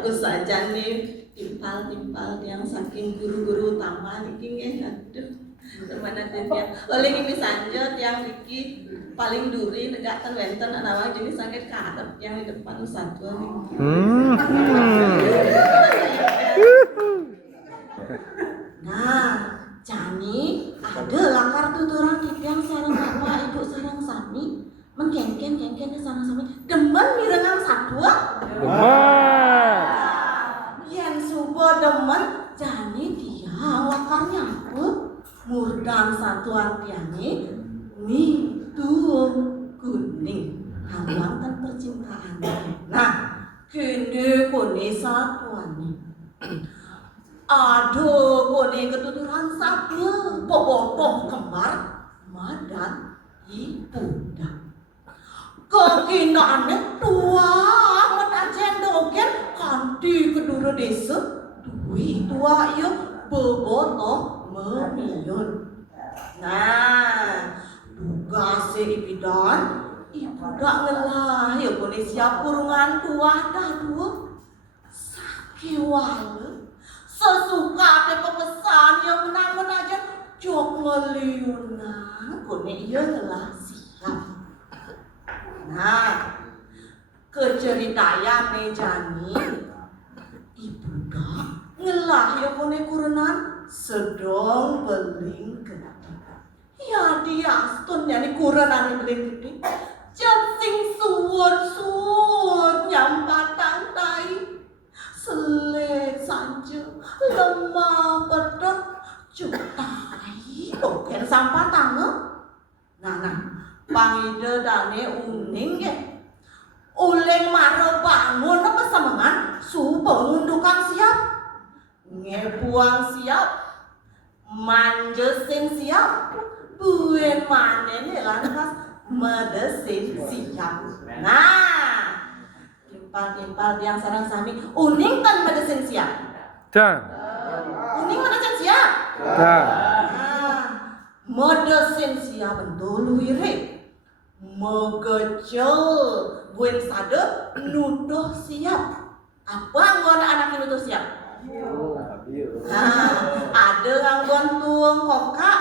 bagus saja nih timpal yang saking guru-guru utama niki nggih aduh mana dia oleh ini sanjot yang niki paling duri negatan wenten anawa jenis sangat karep yang di depan satu niki. Nah, Jani ada langkar tuturan yang sarang bapak ibu sarang sami mengkengken sarang sami demen mirengang sadua yang subuh demen Jani dia lakarnya apa murdan satuan tiani nih tuh kuning hambangkan percintaan. Nah kini kuning satuan nih aduh kuning ketuturan sabnya bobotoh kembar madan ibu dah kekinane tua amat ajen dogen kanti kedua desa duit tua ya bobotoh memiun. Nah tugas ibidan ibu dak ngelah ya kuning siap kurungan tua dah dua sakiwala sesuka ke pepesan yang menang aja jok ngeliunan kuning iya telah siap. Nah keceritaan nih Jani ibu dak ngelah ya kuning kurenan sedang beling gede ya dia stunnya nih kurenan beling gede jensing suwun nyampatan tai selek saja lemah pedot jutai bukan sampah tangan. Nah pangide dane uning ya uleng maro bangun apa semangan su bangun dukang siap ngebuang siap manjesin siap buen manen lantas medesin siap. Nah timpal yang sarang sami uning kan medesin siap dah uning medesin siap dah medesin siap dulu ire megecel buen sade nuduh siap apa ngon anak nuduh siap ada nganggon tuang koka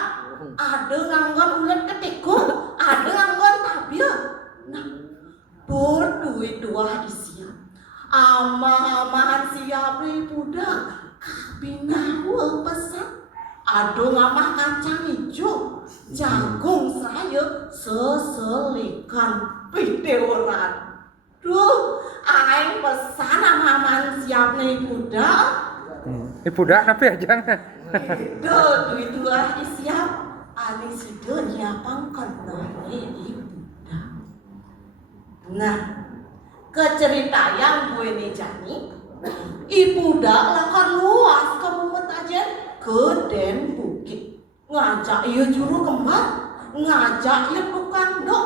ada nganggon ulet ketiku ada nganggon tabia. Nah berduit dua isian amah-amahan siap budak kabinawa pesan ada ngamah kacang hijau jagung saya seselikan pideoran duh aing pesan amah-amahan siap nih budak ibu dak nabi aja itu duit dua isian ani sido nyiapang kenane ibu. Nah, kecerita yang gue nih Jani, ibu dak lakar luas kamu aja ke Den Bukit, ngajak iya juru kembar, ngajak iya tukang dok,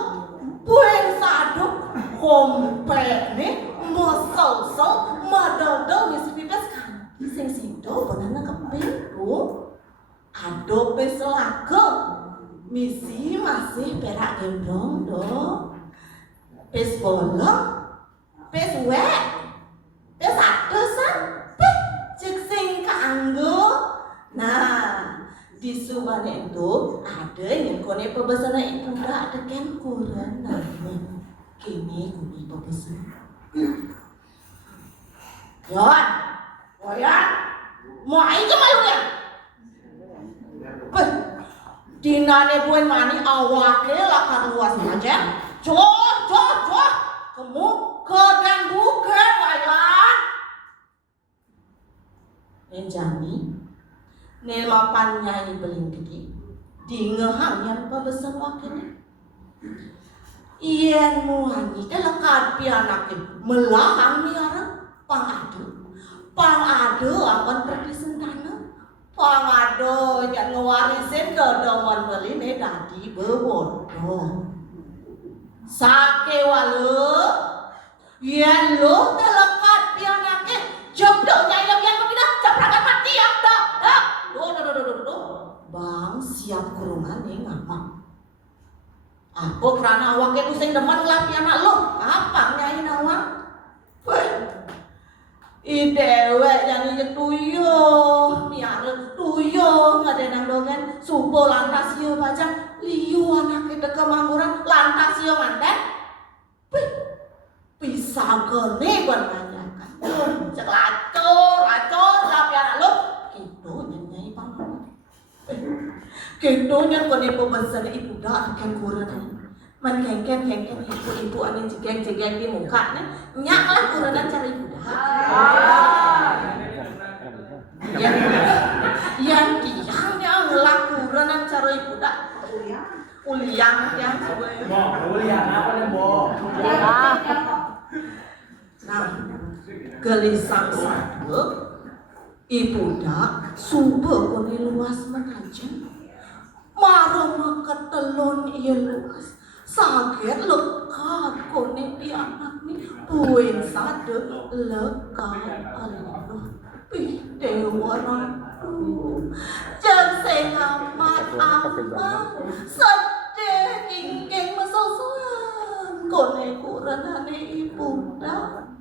buen sadok, kompe nih, mesel-sel, madal-dal misi pipes kan, sing sido banana kepintu, adok peselake, misi masih perak gendong dok. Pes bolong, pes wek, pes atesan, pes cek sing kanggo. Nah, di subane itu ada yang kone pebesana ibu dak ada ken kurang namanya. Kini kuni pebesan. Yon, mau aja malu ya? Dinane buen mani awake lakar luas aja. Jom, kamu ke Dan Bukit, Wailan. Nenjani, nemapannya ini beling gede, di ngehang yang pebesan wakilnya. Iyan muani, telakad pianakin, melahang niara, pangado akan pergi sentana, pangado yang ngewarisin dodoman beli nih dadi bebodoh. Sake walu yen lo telekat pianake jogdonya yang kepindah caprakan mati ya dak do bang siap kurungan nih ngapa apa kerana awak itu sing demen ngelah pianak lo apa nyanyi awak I dewek yang injek tuyuh, miare tuyuh ngadenang dongen, subuh lantas yo bajang, liu anake deke mangguran, lantas yo nganten. Bisa gene kon ngajakan. Cek lacur, tapi anak lo, gitu nyanyi paman. Gitu nyan kon ibu besar ibu dak kan kurang. Man kengken ibu ane jegeng di muka nih, nyak lah kurangan cara ibu dak. Yang tiang ngelakuran cara ibu dak. Uliang tiang sebenarnya. Uliang apa nih, Bo? Nah, gelisang satu, ibu dak sumber kone luas menajen, marah ketelon iya luas, sakit lekat kone di anak ni, puing sade lekat Allah, dewa ratu, jeng amat sedih kingking mesosoan, kone kuranane ibu dak.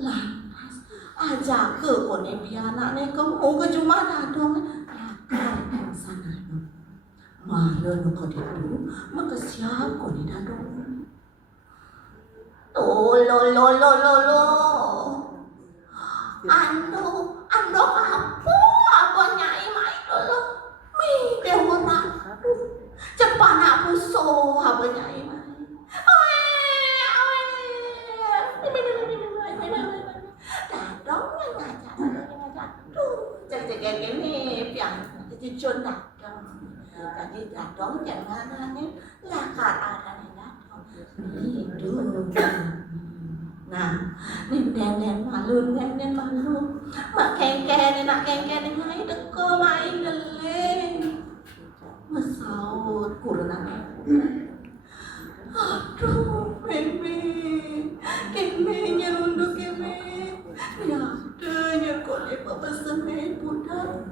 Lantas ajak ke kone pianane kamu ke cuma dadong lakar yang sana malu no kode itu maka siap kone dadong lo ando apa nyai mai dulu mi dewa cepat nak puso apa nyai mai dadong yang ngajak cek ini piang jadi jondak jadi dadong jangan nih lakar ada nih dadong itu nah nen malu mak kengken nak kengken ngai deko mai geleng mesaut kurang aduh baby kene nyerunduk kene ya denya kok lepa pesan ibu dak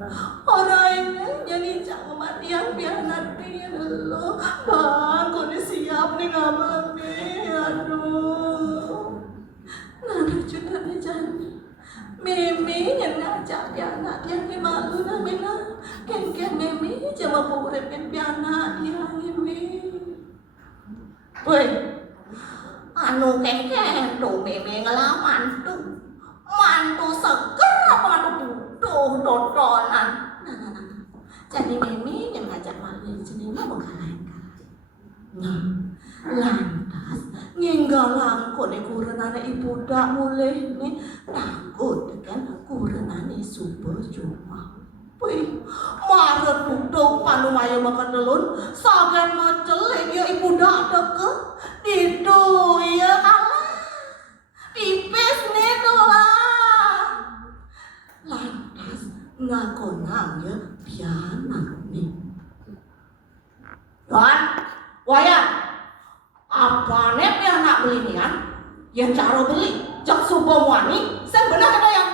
orang ini jadi jangan matian pianat dia lo bang kok siap nih ngamal nih aduh nana juga nih janji Mimi yang ngajak pianat dia nih malu namanya ken Mimi cuma purepin pianat dia ini woi anu kengken tuh Mimi ngelawan tuh mantu seger apa tuh dodonan nah jadi Mimi yang ngajak malu sini mah bukan lain nah lantas nginggalang kok nih kurenane ibu dak mulai nih takut kan kurenane super cuma wih marah duduk panu maya makan telun sagan maceleng ya ibu dak deke itu ya kalah pipis nih tuh lah lantas ngakonang ya pianak nih Wan, wayang apa nih pianak beli nih kan yang cara beli jak subuh wani saya benar kata yang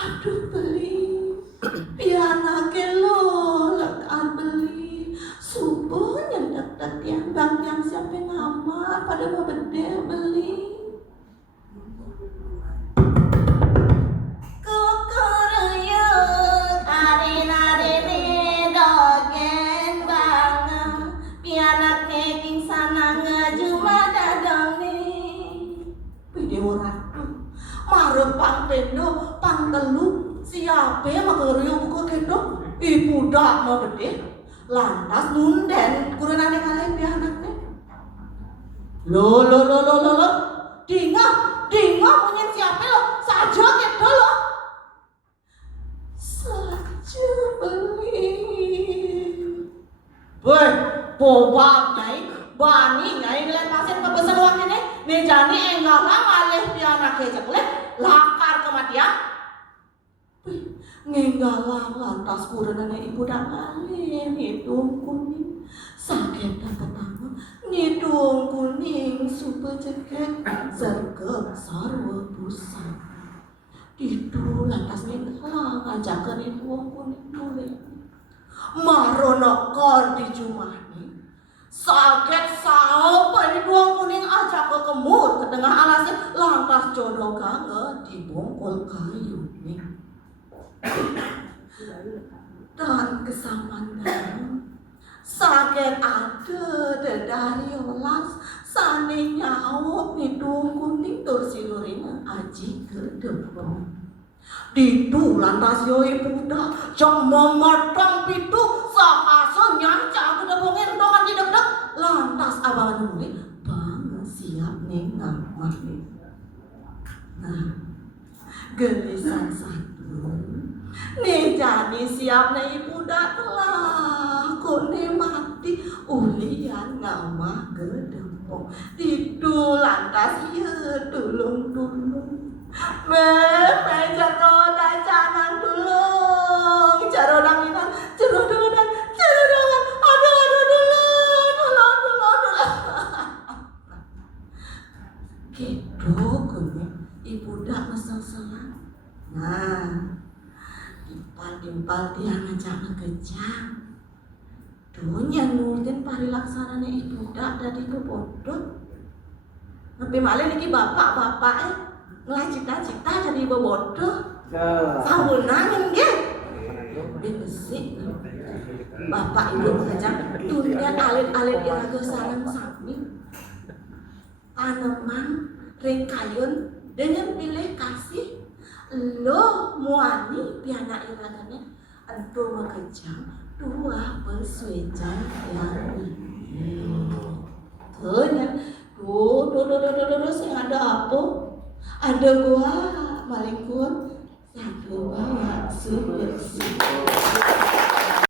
aduh beli pianak lo lekan beli subuh nyendak yang siapa ngamar pada mau bede beli kukuruyuk adina-dini dogen banget pianak keking sana ngejuma dadong nih video ratu marah pang tendo pang telu siapa yang makeruyuk buka kendo ibu dak mau bede lantas nunden kurenane kalian pianaknya lo Dinga punya siapa lo saja gitu lo saja beli boy bobak nyai bani nyai ngeliat pasien kebesan uang ini nih jani enggak malih pianaknya ceklek lakar kematian ngenggalang lantas kurenane ibu dak malih hidung kuning sakit dan pertama hidung kuning super cekek sergep sarwa busa itu lantas ngenggalang ngajakan hidung kuning boleh marono kor di jumani sakit sampai hidung kuning ajak ke kemur ke tengah alas lantas jodoh kangen dibongkol kayu nih. Dan kesamanya sakit ada dari olas sane nyawa nih kuning tur silurina aji ke depan. Ditu lantas yo ibu dah jong memetang pitu sakaso nyanca kuda bongin dokan di dek lantas abang nuli bang siap nih ngamak nih. Nah gelisan satu nih jadi siap nih ibu dah telah kone mati ulian ngamah gedepong. Ditu lantas ya tulung jarodan jangan dulung jarodan ini jarodan aduh dulung gitu kene ibu dak mesel-selan. Nah dimpal tiang aja ngejang dunya nurutin parilaksanane ibu dak dari bodoh tapi malah niki bapak lah cita-cita jadi bodoh sahunan nggih besik bapak ibu kejang dunia alit-alit iraga sareng sami tanaman ring kayun dengan pilih kasih lo muani piana iraganya entu mekejang dua persuejan yang ini tuh sing ada apa? Ada gua malingkun satu bawa susu